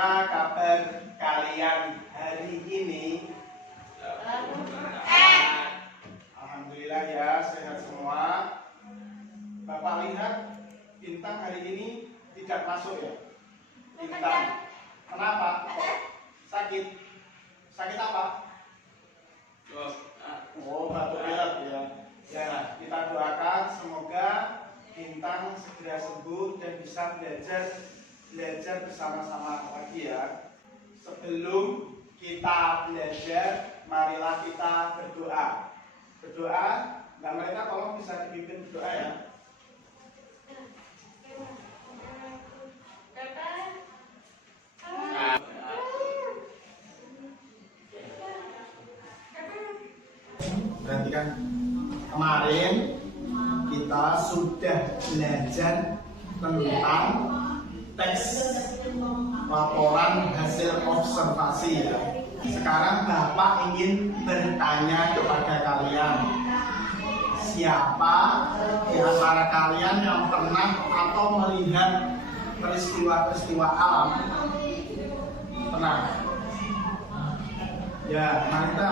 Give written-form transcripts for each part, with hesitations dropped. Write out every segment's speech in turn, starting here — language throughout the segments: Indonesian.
Bagaimana kabar kalian hari ini? Alhamdulillah ya, sehat semua. Bapak lihat bintang hari ini tidak masuk ya? Bintang. Kenapa? Sakit? Sakit apa? Oh, batuk pilek ya. Ya, kita doakan semoga Bintang segera sembuh dan bisa belajar bersama-sama lagi ya. Sebelum kita belajar, marilah kita berdoa. Berdoa, Mbak Mereka tolong bisa dipimpin berdoa ya. Perhatikan, kemarin kita sudah belajar tentang teks laporan hasil observasi ya. Sekarang Bapak ingin bertanya kepada kalian, siapa di antara kalian yang pernah atau melihat peristiwa-peristiwa alam? Pernah? Ya, mari kita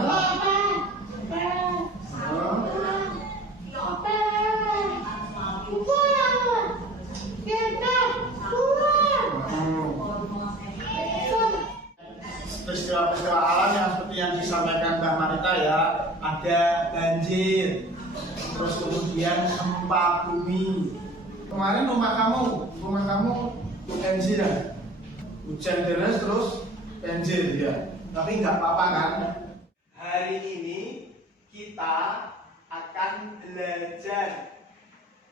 peristiwa-peristiwa alam yang seperti yang disampaikan Mbak Marita ya, ada banjir, terus kemudian gempa bumi. Kemarin rumah kamu banjir ya, hujan deras terus banjir ya, tapi nggak apa-apa kan? Hari ini kita akan belajar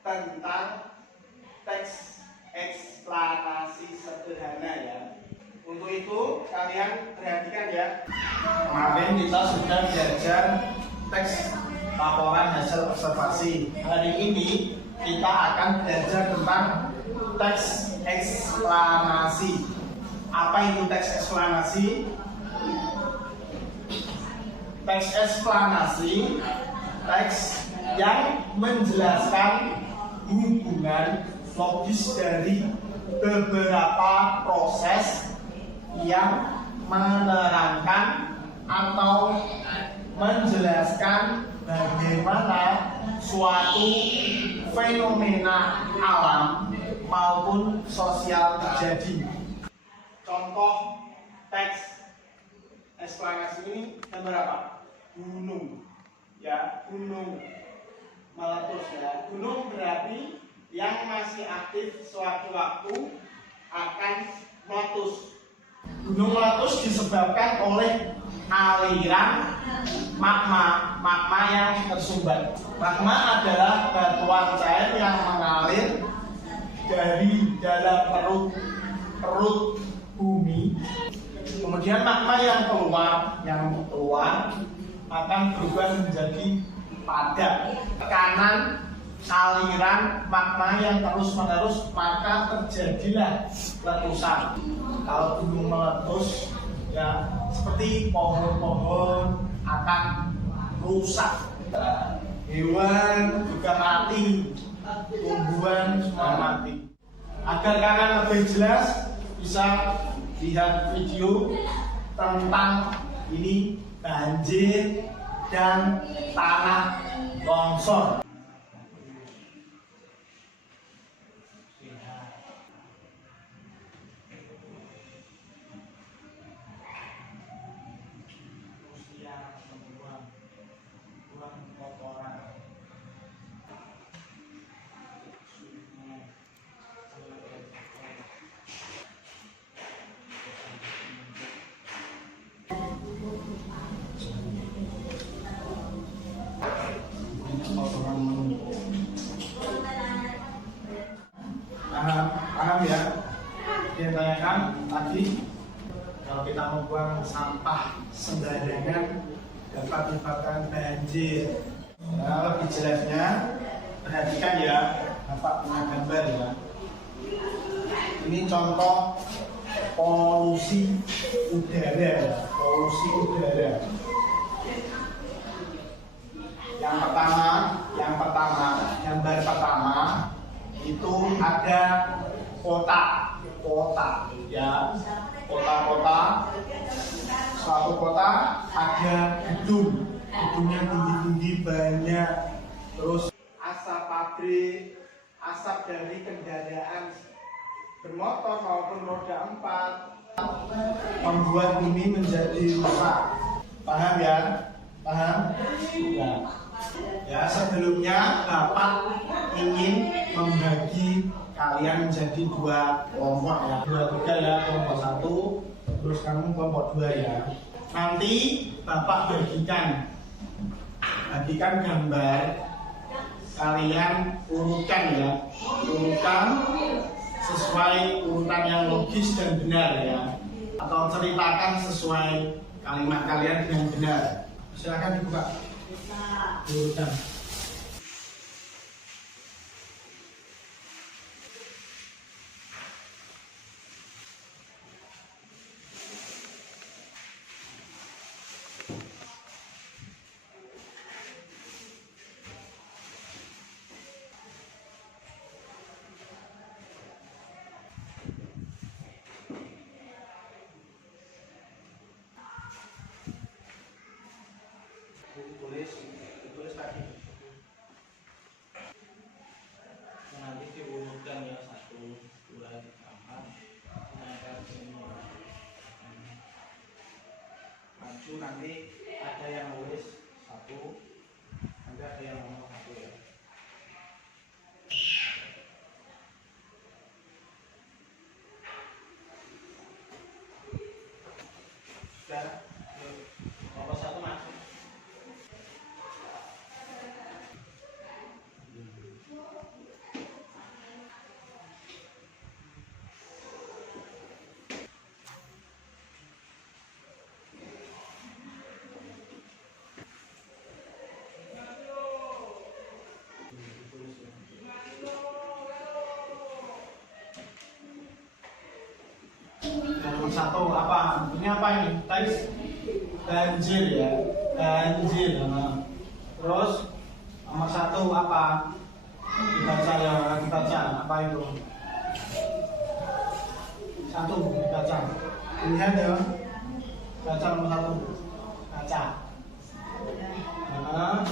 tentang teks eksplanasi sederhana ya. Untuk itu kalian perhatikan ya. Kemarin kita sudah belajar teks laporan hasil observasi. Hari ini kita akan belajar tentang teks eksplanasi. Apa itu teks eksplanasi? Teks eksplanasi, teks yang menjelaskan hubungan logis dari beberapa proses yang menerangkan atau menjelaskan bagaimana suatu fenomena alam maupun sosial terjadi. Contoh teks eksplanasi ini nomor apa? Gunung ya, gunung meletus ya. Gunung berarti yang masih aktif suatu waktu akan meletus. Gunung meletus disebabkan oleh aliran magma yang tersumbat. Magma adalah batuan cair yang mengalir dari dalam perut bumi. Kemudian magma yang keluar akan berubah menjadi padat. Tekanan aliran magma yang terus-menerus, maka terjadilah letusan. Kalau gunung meletus ya, seperti pohon-pohon akan rusak, hewan juga mati, tumbuhan semua mati. Agar kalian lebih jelas, bisa lihat video tentang ini banjir dan tanah longsor. Paham ya? Dia tanyakan tadi, kalau kita membuang sampah sembarangan dapat menyebabkan banjir. Nah, lebih jelasnya perhatikan ya, Bapak punya gambar ya. Ini contoh polusi udara. Yang pertama, gambar pertama itu ada kotak ya. kota-kota, suatu kota ada gedungnya tinggi-tinggi banyak, terus asap pabrik, asap dari kendaraan bermotor maupun roda 4 membuat bumi menjadi rusak. Paham ya? Paham? Ya. Ya, sebelumnya Bapak ingin membagi kalian menjadi 2 kelompok ya. 2, 3 ya, kelompok 1, terus kamu kelompok 2 ya. Nanti Bapak bagikan gambar, kalian urutkan ya, urutkan sesuai urutan yang logis dan benar ya, atau ceritakan sesuai kalimat kalian dengan benar. Silakan dibuka urutan. Ditulis tadi. Nanti diurutkan ya, 1, 2, 3, 4. Maju nanti ada yang nulis 1, nanti ada yang ngomong 1 ya. Sudah, nomor 1 masuk. Nomor 1 apa? Ini apa ini? Tadi banjir ya, banjir. Nah. Terus nomor 1 apa? Dibaca ya, dibaca apa itu? 1 dibaca. Lihat ya, baca nomor 1. Baca. Nah.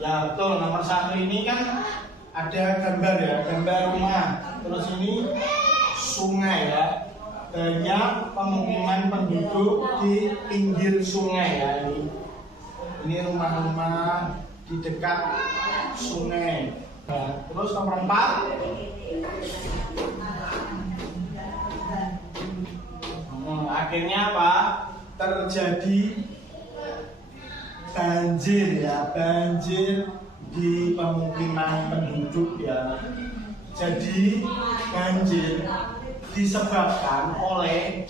Ya betul, nomor 1 ini kan ada gambar ya, gambar rumah. Terus ini sungai ya, banyak pemukiman penduduk di pinggir sungai ya. Ini rumah-rumah di dekat sungai. Nah, terus nomor 4. Akhirnya apa? Terjadi banjir ya, banjir di pemukiman penduduk ya. Jadi banjir disebabkan oleh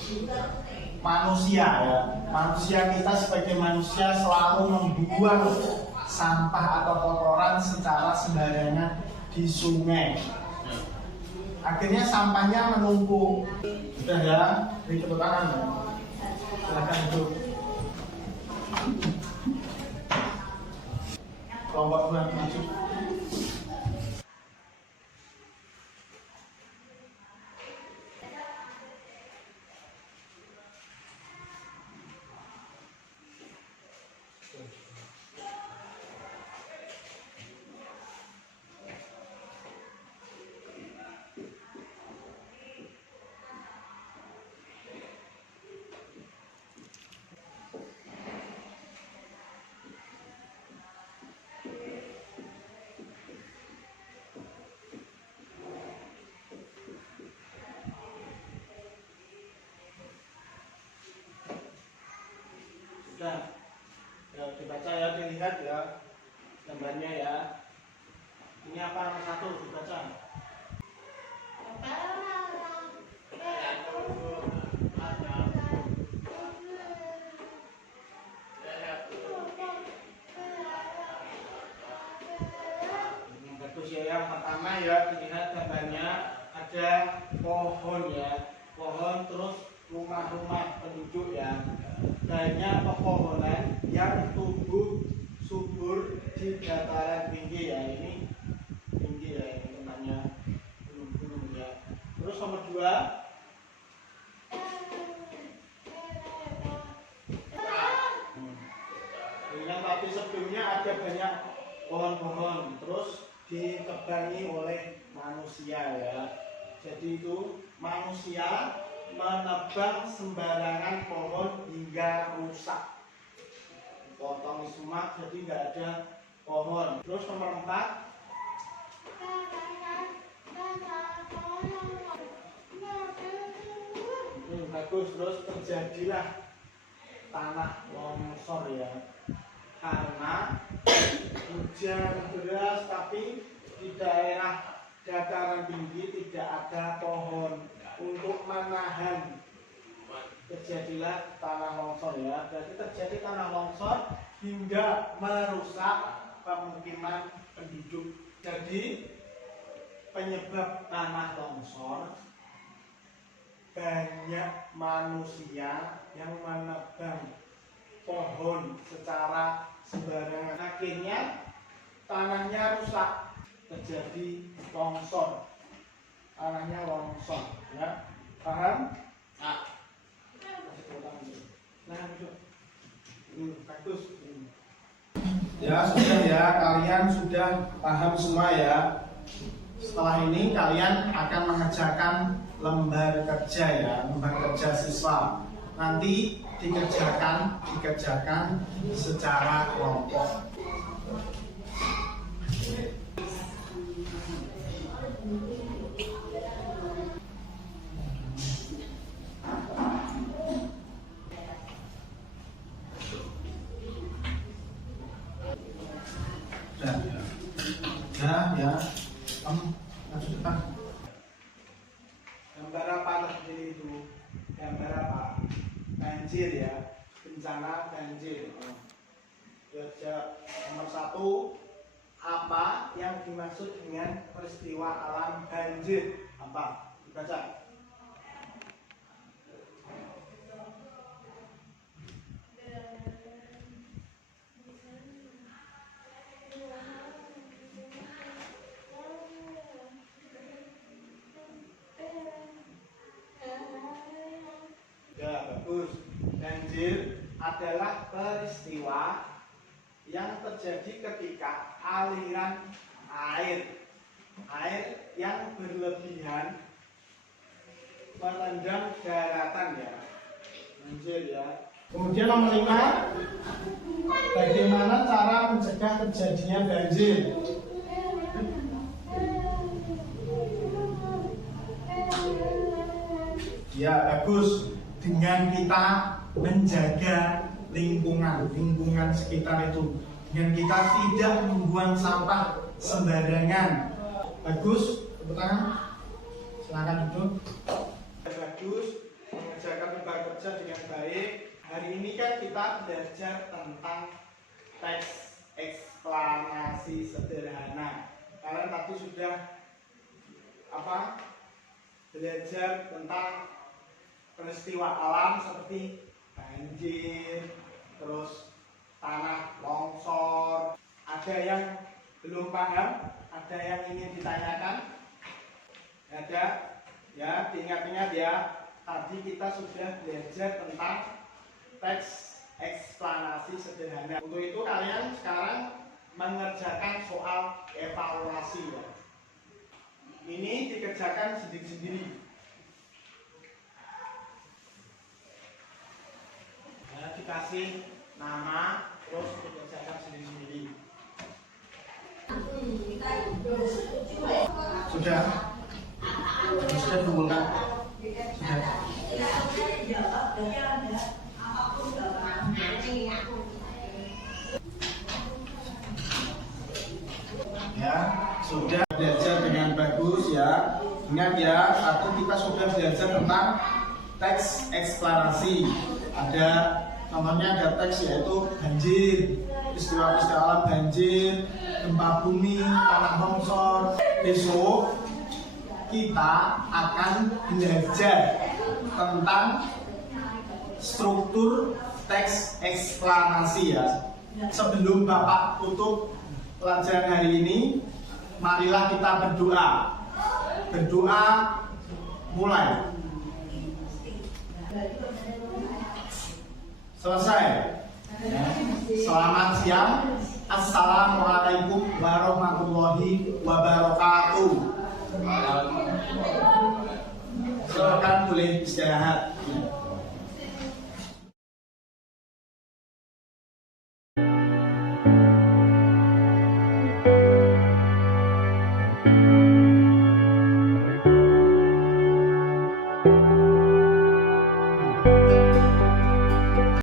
manusia ya. Manusia, kita sebagai manusia selalu membuang sampah atau kotoran secara sembarangan di sungai. Akhirnya sampahnya menumpuk. Sudah ya, beri tepuk tangan ya. Silakan duduk. Kelompok 2 maju. Sudah, ya, dibaca ya, dilihat ya gambarnya ya. Ini apa nomor 1 dibaca? Bagus ya, yang pertama ya, dilihat gambarnya ada pohon ya, pohon, terus rumah-rumah penduduk ya. Banyak pepohonan yang tumbuh subur di dataran tinggi ya, ini tinggi ya. kedua, yang tadi sebelumnya ada banyak pohon-pohon, terus ditebangi oleh manusia ya. Jadi itu manusia menebang sembarangan pohon hingga rusak, potong semak jadi nggak ada pohon. Terus nomor 4, bagus. Terus terjadilah tanah longsor ya, karena hujan deras tapi di daerah dataran tinggi tidak ada pohon untuk menahan. Terjadilah tanah longsor ya, berarti terjadi tanah longsor hingga merusak pemukiman penduduk. Jadi penyebab tanah longsor banyak manusia yang menebang pohon secara sembarangan, akhirnya tanahnya rusak, terjadi longsor, tanahnya longsor ya. Paham? Bagus. Ya sudah ya, kalian sudah paham semua ya. Setelah ini kalian akan mengerjakan lembar kerja ya, lembar kerja siswa. Nanti dikerjakan secara kelompok. Ya, maju depan. Gambar apa tadi itu? Gambar apa? Banjir ya, bencana banjir. Kerja nomor 1, apa yang dimaksud dengan peristiwa alam banjir? Apa? Dibaca. Ya, bagus. Banjir adalah peristiwa yang terjadi ketika aliran air yang berlebihan merendam daratan ya. Banjir ya. Kemudian nomor 5, bagaimana cara mencegah terjadinya banjir? Ya, bagus. Dengan kita menjaga lingkungan sekitar itu, dengan kita tidak membuang sampah sembarangan. Bagus, tepuk tangan. Silakan duduk. Bagus, mengerjakan lembar kerja dengan baik. Hari ini kan kita belajar tentang teks eksplanasi sederhana. Kalian tadi sudah belajar tentang peristiwa alam seperti banjir, terus tanah longsor. Ada yang belum paham? Ada yang ingin ditanyakan? Ada? Ya, diingat-ingat ya. Tadi kita sudah belajar tentang teks eksplanasi sederhana. Untuk itu kalian sekarang mengerjakan soal evaluasi ya. Ini dikerjakan sendiri-sendiri. Dikasih nama, terus dikerjakan sendiri-sendiri. Sudah kumpulkan? Sudah. Ya, sudah belajar dengan bagus ya. Ingat ya, kita sudah belajar tentang teks eksplanasi. Contohnya ada teks yaitu banjir, peristiwa alam banjir, gempa bumi, tanah longsor. Besok kita akan belajar tentang struktur teks eksplanasi ya. Sebelum Bapak tutup pelajaran hari ini, marilah kita berdoa Mulai. Selesai. Ya. Selamat siang. Assalamualaikum warahmatullahi wabarakatuh. Silakan boleh istirahat.